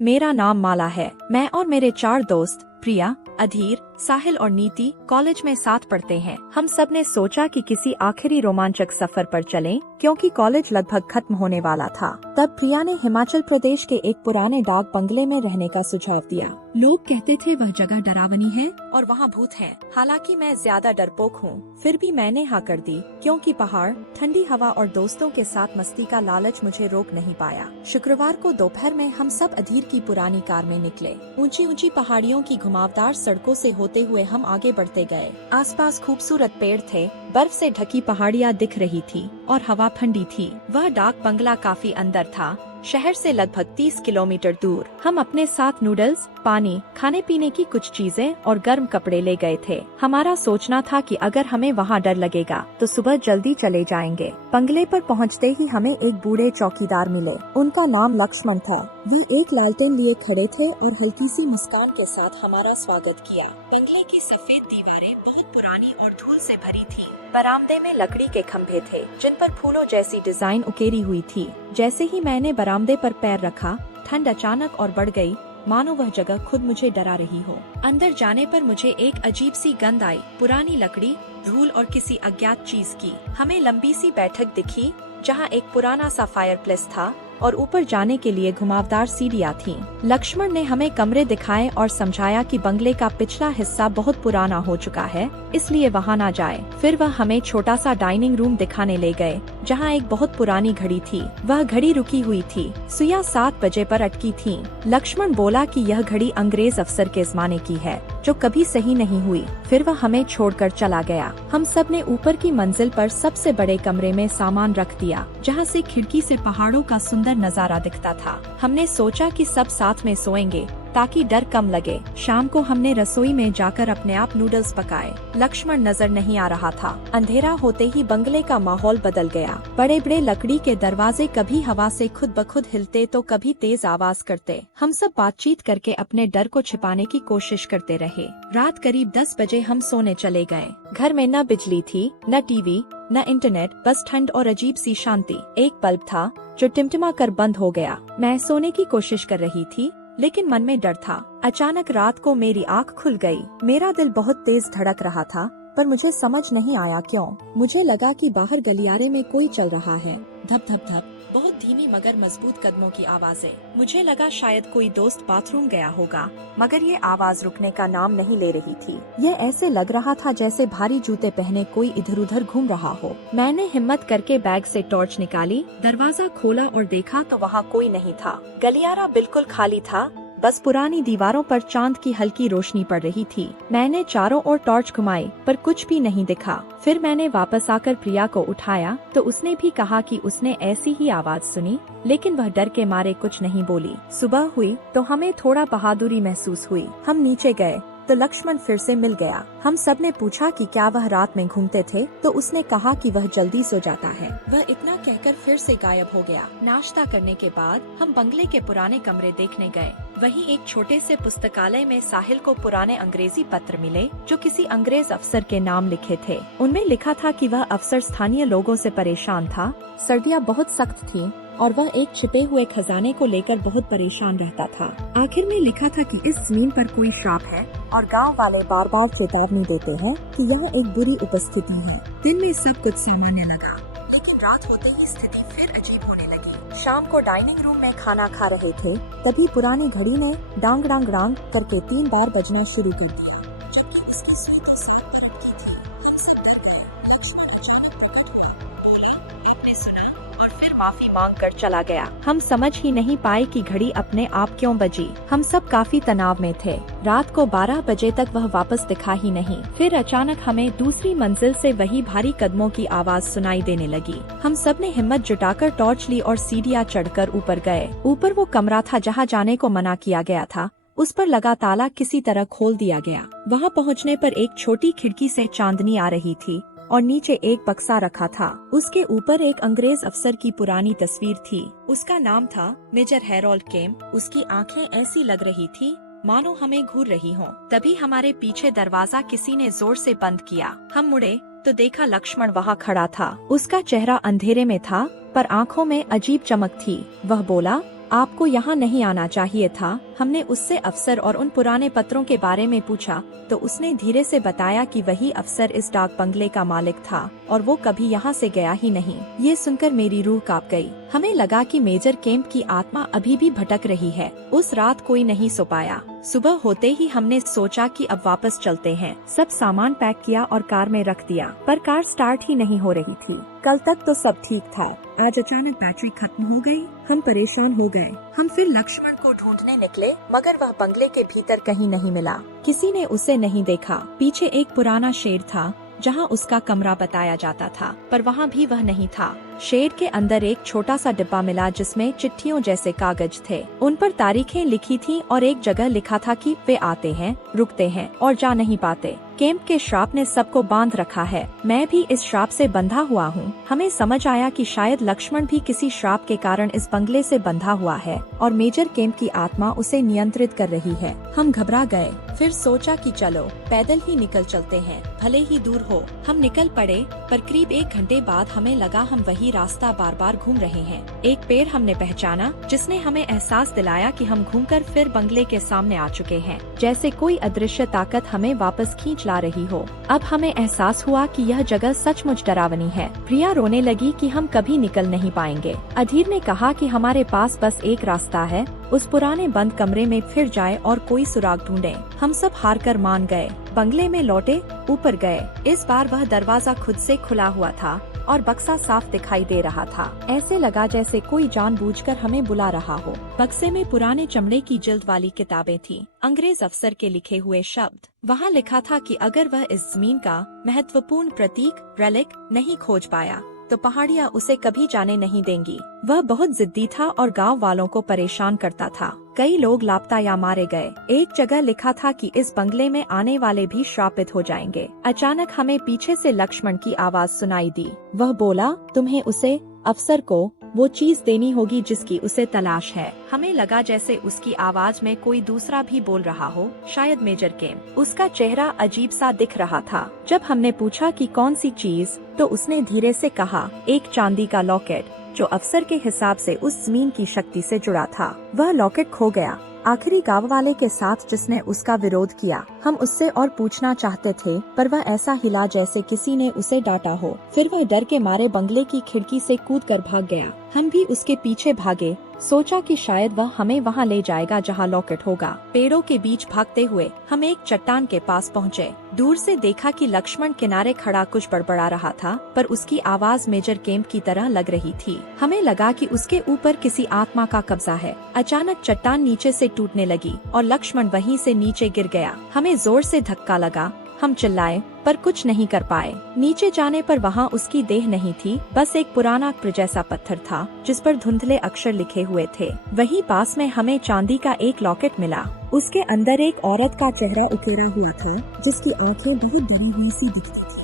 मेरा नाम माला है। मैं और मेरे 4 दोस्त प्रिया, अधीर, साहिल और नीति कॉलेज में साथ पढ़ते हैं। हम सब ने सोचा कि किसी आखिरी रोमांचक सफर पर चलें, क्योंकि कॉलेज लगभग खत्म होने वाला था। तब प्रिया ने हिमाचल प्रदेश के एक पुराने डाक बंगले में रहने का सुझाव दिया। लोग कहते थे वह जगह डरावनी है और वहाँ भूत हैं। हालांकि मैं ज्यादा डरपोक हूँ, फिर भी मैंने हाँ कर दी, क्योंकि पहाड़, ठंडी हवा और दोस्तों के साथ मस्ती का लालच मुझे रोक नहीं पाया। शुक्रवार को दोपहर में हम सब अधीर की पुरानी कार में निकले। ऊंची ऊंची पहाड़ियों की घुमावदार सड़कों से होते हुए हम आगे बढ़ते गए। आसपास खूबसूरत पेड़ थे, बर्फ से ढकी पहाड़ियाँ दिख रही थी और हवा ठंडी थी। वह डाक बंगला काफी अंदर था, शहर से लगभग 30 किलोमीटर दूर। हम अपने साथ नूडल्स, पानी, खाने पीने की कुछ चीजें और गर्म कपड़े ले गए थे। हमारा सोचना था कि अगर हमें वहाँ डर लगेगा तो सुबह जल्दी चले जाएंगे। बंगले पर पहुँचते ही हमें एक बूढ़े चौकीदार मिले। उनका नाम लक्ष्मण था। वे एक लालटेन लिए खड़े थे और हल्की सी मुस्कान के साथ हमारा स्वागत किया। बंगले की सफेद दीवारें बहुत पुरानी और धूल से भरी थी। बरामदे में लकड़ी के खंभे थे, जिन पर फूलों जैसी डिजाइन उकेरी हुई थी। जैसे ही मैंने बरामदे पर पैर रखा, ठंड अचानक और बढ़ गई, मानो वह जगह खुद मुझे डरा रही हो। अंदर जाने पर मुझे एक अजीब सी गंध आई, पुरानी लकड़ी, धूल और किसी अज्ञात चीज की। हमें लंबी सी बैठक दिखी, जहाँ एक पुराना सा फायरप्लेस था और ऊपर जाने के लिए घुमावदार सीढ़ियाँ थीं। लक्ष्मण ने हमें कमरे दिखाए और समझाया कि बंगले का पिछला हिस्सा बहुत पुराना हो चुका है, इसलिए वहाँ न जाए। फिर वह हमें छोटा सा डाइनिंग रूम दिखाने ले गए, जहाँ एक बहुत पुरानी घड़ी थी। वह घड़ी रुकी हुई थी, सुइयां 7 बजे पर अटकी थी। लक्ष्मण बोला कि यह घड़ी अंग्रेज अफसर के जमाने की है, जो कभी सही नहीं हुई। फिर वह हमें छोड़कर चला गया। हम सब ने ऊपर की मंजिल पर सबसे बड़े कमरे में सामान रख दिया, जहाँ से खिड़की से पहाड़ों का सुंदर नजारा दिखता था। हमने सोचा कि सब साथ में सोएंगे ताकि डर कम लगे। शाम को हमने रसोई में जाकर अपने आप नूडल्स पकाए। लक्ष्मण नजर नहीं आ रहा था। अंधेरा होते ही बंगले का माहौल बदल गया। बड़े बड़े लकड़ी के दरवाजे कभी हवा से खुद ब खुद हिलते तो कभी तेज आवाज करते। हम सब बातचीत करके अपने डर को छिपाने की कोशिश करते रहे। रात करीब 10 बजे हम सोने चले गए। घर में न बिजली थी, न टीवी, न इंटरनेट, बस ठंड और अजीब सी शांति। एक बल्ब था जो टिमटिमा कर बंद हो गया। मैं सोने की कोशिश कर रही थी, लेकिन मन में डर था। अचानक रात को मेरी आँख खुल गई। मेरा दिल बहुत तेज धड़क रहा था, पर मुझे समझ नहीं आया क्यों। मुझे लगा कि बाहर गलियारे में कोई चल रहा है। धप धप धप, बहुत धीमी मगर मजबूत कदमों की आवाजें। मुझे लगा शायद कोई दोस्त बाथरूम गया होगा, मगर ये आवाज रुकने का नाम नहीं ले रही थी। यह ऐसे लग रहा था जैसे भारी जूते पहने कोई इधर उधर घूम रहा हो। मैंने हिम्मत करके बैग से टॉर्च निकाली, दरवाजा खोला और देखा तो वहाँ कोई नहीं था। गलियारा बिल्कुल खाली था, बस पुरानी दीवारों पर चांद की हल्की रोशनी पड़ रही थी। मैंने चारों ओर टॉर्च घुमाई, पर कुछ भी नहीं दिखा। फिर मैंने वापस आकर प्रिया को उठाया तो उसने भी कहा कि उसने ऐसी ही आवाज सुनी, लेकिन वह डर के मारे कुछ नहीं बोली। सुबह हुई तो हमें थोड़ा बहादुरी महसूस हुई। हम नीचे गए तो लक्ष्मण फिर से मिल गया। हम सब ने पूछा कि क्या वह रात में घूमते थे, तो उसने कहा कि वह जल्दी सो जाता है। वह इतना कहकर फिर से गायब हो गया। नाश्ता करने के बाद हम बंगले के पुराने कमरे देखने गए। वहीं एक छोटे से पुस्तकालय में साहिल को पुराने अंग्रेजी पत्र मिले, जो किसी अंग्रेज अफसर के नाम लिखे थे। उनमें लिखा था कि वह अफसर स्थानीय लोगों से परेशान था, सर्दियाँ बहुत सख्त थीं और वह एक छिपे हुए खजाने को लेकर बहुत परेशान रहता था। आखिर में लिखा था कि इस जमीन पर कोई श्राप है और गांव वाले बार बार चेतावनी देते हैं कि यह एक बुरी उपस्थिति है। दिन में सब कुछ सामान्य लगा, लेकिन रात होते ही स्थिति फिर अजीब होने लगी। शाम को डाइनिंग रूम में खाना खा रहे थे, तभी पुरानी घड़ी ने डांग डांग डांग करके 3 बार बजना शुरू कर दिया, जबकि उसकी सुई तो 7 पर अटकी थी। हम सब डर गए। लक्ष्मण अचानक प्रकट हुआ, बोला, आपने सुना, और फिर माफी मांग कर चला गया। हम समझ ही नहीं पाए कि घड़ी अपने आप क्यों बजी। हम सब काफी तनाव में थे। रात को 12 बजे तक वह वापस दिखा ही नहीं। फिर अचानक हमें दूसरी मंजिल से वही भारी कदमों की आवाज सुनाई देने लगी। हम सब ने हिम्मत जुटाकर टॉर्च ली और सीढ़ियां चढ़कर ऊपर गए। ऊपर वो कमरा था जहां जाने को मना किया गया था। उस पर लगा ताला किसी तरह खोल दिया गया। वहां पहुंचने पर एक छोटी खिड़की से चांदनी आ रही थी और नीचे एक बक्सा रखा था। उसके ऊपर एक अंग्रेज अफसर की पुरानी तस्वीर थी। उसका नाम था मेजर हैरोल्ड केम। उसकी आंखें ऐसी लग रही थी मानो हमें घूर रही हों। तभी हमारे पीछे दरवाजा किसी ने जोर से बंद किया। हम मुड़े तो देखा लक्ष्मण वहाँ खड़ा था। उसका चेहरा अंधेरे में था, पर आंखों में अजीब चमक थी। वह बोला, आपको यहाँ नहीं आना चाहिए था। हमने उससे अफसर और उन पुराने पत्रों के बारे में पूछा तो उसने धीरे से बताया कि वही अफसर इस डाक बंगले का मालिक था और वो कभी यहाँ से गया ही नहीं। ये सुनकर मेरी रूह कांप गई। हमें लगा कि मेजर केम्प की आत्मा अभी भी भटक रही है। उस रात कोई नहीं सो पाया। सुबह होते ही हमने सोचा कि अब वापस चलते हैं। सब सामान पैक किया और कार में रख दिया, पर कार स्टार्ट ही नहीं हो रही थी। कल तक तो सब ठीक था, आज अचानक बैटरी खत्म हो गई। हम परेशान हो गए। हम फिर लक्ष्मण को ढूंढने निकले, मगर वह बंगले के भीतर कहीं नहीं मिला। किसी ने उसे नहीं देखा। पीछे एक पुराना शेड था जहाँ उसका कमरा बताया जाता था, पर वहाँ भी वह नहीं था। शेड के अंदर एक छोटा सा डिब्बा मिला जिसमें चिट्ठियों जैसे कागज थे। उन पर तारीखें लिखी थीं और एक जगह लिखा था कि वे आते हैं, रुकते हैं और जा नहीं पाते। केम्प के श्राप ने सबको बांध रखा है। मैं भी इस श्राप से बंधा हुआ हूँ। हमें समझ आया कि शायद लक्ष्मण भी किसी श्राप के कारण इस बंगले से बंधा हुआ है और मेजर केम्प की आत्मा उसे नियंत्रित कर रही है। हम घबरा गए। फिर सोचा कि चलो पैदल ही निकल चलते हैं, भले ही दूर हो। हम निकल पड़े, पर करीब 1 घंटे बाद हमें लगा हम वही रास्ता बार बार घूम रहे हैं। एक पेड़ हमने पहचाना जिसने हमें एहसास दिलाया कि हम घूमकर फिर बंगले के सामने आ चुके हैं, जैसे कोई अदृश्य ताकत हमें वापस खींच ला रही हो। अब हमें एहसास हुआ कि यह जगह सचमुच डरावनी है। प्रिया रोने लगी कि हम कभी निकल नहीं पाएंगे। अधीर ने कहा कि हमारे पास बस एक रास्ता है, उस पुराने बंद कमरे में फिर जाए और कोई सुराग ढूंढे। हम सब हार कर मान गए। बंगले में लौटे, ऊपर गए। इस बार वह दरवाजा खुद से खुला हुआ था और बक्सा साफ दिखाई दे रहा था। ऐसे लगा जैसे कोई जानबूझकर हमें बुला रहा हो। बक्से में पुराने चमड़े की जिल्द वाली किताबें थीं, अंग्रेज अफसर के लिखे हुए शब्द। वहाँ लिखा था कि अगर वह इस जमीन का महत्वपूर्ण प्रतीक रेलिक नहीं खोज पाया तो पहाड़ियाँ उसे कभी जाने नहीं देंगी। वह बहुत जिद्दी था और गांव वालों को परेशान करता था। कई लोग लापता या मारे गए। एक जगह लिखा था कि इस बंगले में आने वाले भी श्रापित हो जाएंगे। अचानक हमें पीछे से लक्ष्मण की आवाज सुनाई दी। वह बोला, तुम्हें उसे अफसर को वो चीज देनी होगी जिसकी उसे तलाश है। हमें लगा जैसे उसकी आवाज में कोई दूसरा भी बोल रहा हो, शायद मेजर केम्प। उसका चेहरा अजीब सा दिख रहा था। जब हमने पूछा कि कौन सी चीज, तो उसने धीरे से कहा, एक चांदी का लॉकेट जो अफसर के हिसाब से उस जमीन की शक्ति से जुड़ा था। वह लॉकेट खो गया, आखिरी गांव वाले के साथ जिसने उसका विरोध किया। हम उससे और पूछना चाहते थे, पर वह ऐसा हिला जैसे किसी ने उसे डांटा हो। फिर वह डर के मारे बंगले की खिड़की से कूदकर भाग गया। हम भी उसके पीछे भागे, सोचा कि शायद वह हमें वहां ले जाएगा जहां लॉकेट होगा। पेड़ों के बीच भागते हुए हम एक चट्टान के पास पहुंचे। दूर से देखा कि लक्ष्मण किनारे खड़ा कुछ बड़बड़ा रहा था, पर उसकी आवाज मेजर केम्प की तरह लग रही थी। हमें लगा कि उसके ऊपर किसी आत्मा का कब्जा है। अचानक चट्टान नीचे से टूटने लगी और लक्ष्मण वहीं से नीचे गिर गया। हमें जोर से धक्का लगा। हम चिल्लाए, पर कुछ नहीं कर पाए। नीचे जाने पर वहाँ उसकी देह नहीं थी, बस एक पुराना जैसा पत्थर था जिस पर धुंधले अक्षर लिखे हुए थे। वहीं पास में हमें चांदी का एक लॉकेट मिला। उसके अंदर एक औरत का चेहरा उकेरा हुआ था, जिसकी आंखें बहुत डरी हुई सी दिखती थी।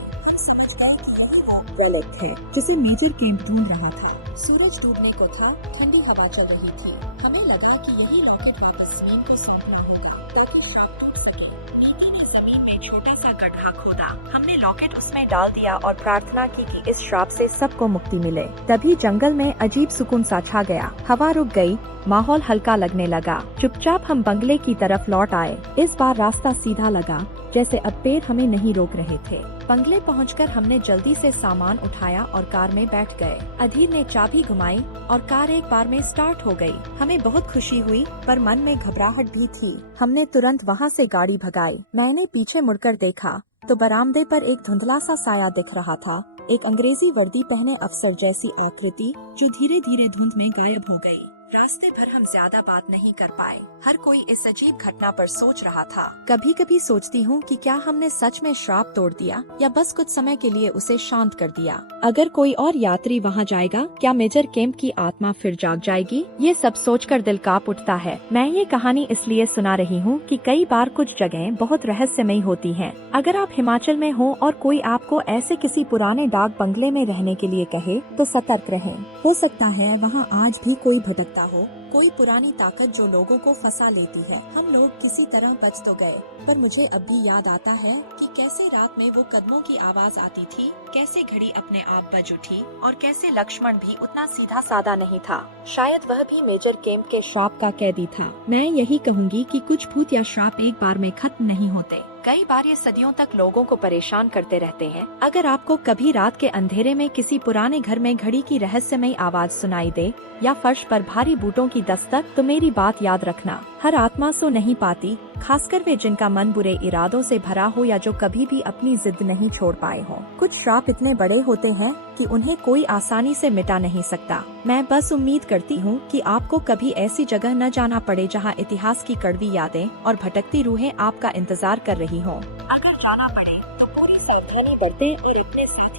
गलत है, जिसे मेजर केम्प ढूंढ रहा था। सूरज डूबने को था, ठंडी हवा चल रही थी। हमें लगा कि यही लॉकेट वापस जमीन को सौंपना होगा, ताकि शाम टूट सके। नीति ने जमीन में छोटा सा गड्ढा खोदा। हमने लॉकेट उसमें डाल दिया और प्रार्थना की कि इस श्राप से सबको मुक्ति मिले। तभी जंगल में अजीब सुकून सा छा गया। हवा रुक गई, माहौल हल्का लगने लगा। चुपचाप हम बंगले की तरफ लौट आए। इस बार रास्ता सीधा लगा, जैसे अब पेड़ हमें नहीं रोक रहे थे। बंगले पहुंचकर हमने जल्दी से सामान उठाया और कार में बैठ गए। अधीर ने चाबी घुमाई और कार एक बार में स्टार्ट हो गई। हमें बहुत खुशी हुई, पर मन में घबराहट भी थी। हमने तुरंत वहां से गाड़ी भगाई। मैंने पीछे मुड़कर देखा तो बरामदे पर एक धुंधला सा साया दिख रहा था। एक अंग्रेजी वर्दी पहने अफसर जैसी आकृति जो धीरे धीरे धुंध में गायब हो गई। रास्ते भर हम ज्यादा बात नहीं कर पाए। हर कोई इस अजीब घटना पर सोच रहा था। कभी कभी सोचती हूँ कि क्या हमने सच में श्राप तोड़ दिया या बस कुछ समय के लिए उसे शांत कर दिया। अगर कोई और यात्री वहाँ जाएगा, क्या मेजर केम्प की आत्मा फिर जाग जाएगी? ये सब सोचकर दिल कांप उठता है। मैं ये कहानी इसलिए सुना रही हूँ कि कई बार कुछ जगहें बहुत रहस्यमयी होती हैं। अगर आप हिमाचल में हो और कोई आपको ऐसे किसी पुराने डाक बंगले में रहने के लिए कहे, तो सतर्क रहें। हो सकता है वहाँ आज भी कोई भटकता हो कोई पुरानी ताकत जो लोगों को फंसा लेती है। हम लोग किसी तरह बच तो गए, पर मुझे अब भी याद आता है कि कैसे रात में वो कदमों की आवाज आती थी, कैसे घड़ी अपने आप बज उठी और कैसे लक्ष्मण भी उतना सीधा साधा नहीं था। शायद वह भी मेजर केम्प के श्राप का कैदी था। मैं यही कहूँगी कि कुछ भूत या श्राप एक बार में खत्म नहीं होते। कई बार ये सदियों तक लोगों को परेशान करते रहते हैं। अगर आपको कभी रात के अंधेरे में किसी पुराने घर में घड़ी की रहस्यमयी आवाज सुनाई दे या फर्श पर भारी बूटों की दस्तक, तो मेरी बात याद रखना, हर आत्मा सो नहीं पाती, खासकर वे जिनका मन बुरे इरादों से भरा हो या जो कभी भी अपनी जिद नहीं छोड़ पाए हो। कुछ श्राप इतने बड़े होते हैं कि उन्हें कोई आसानी से मिटा नहीं सकता। मैं बस उम्मीद करती हूँ कि आपको कभी ऐसी जगह न जाना पड़े जहाँ इतिहास की कड़वी यादें और भटकती रूहें आपका इंतजार कर रही हों। अगर जाना पड़े तो पूरी सावधानी बरतें और अपने साथ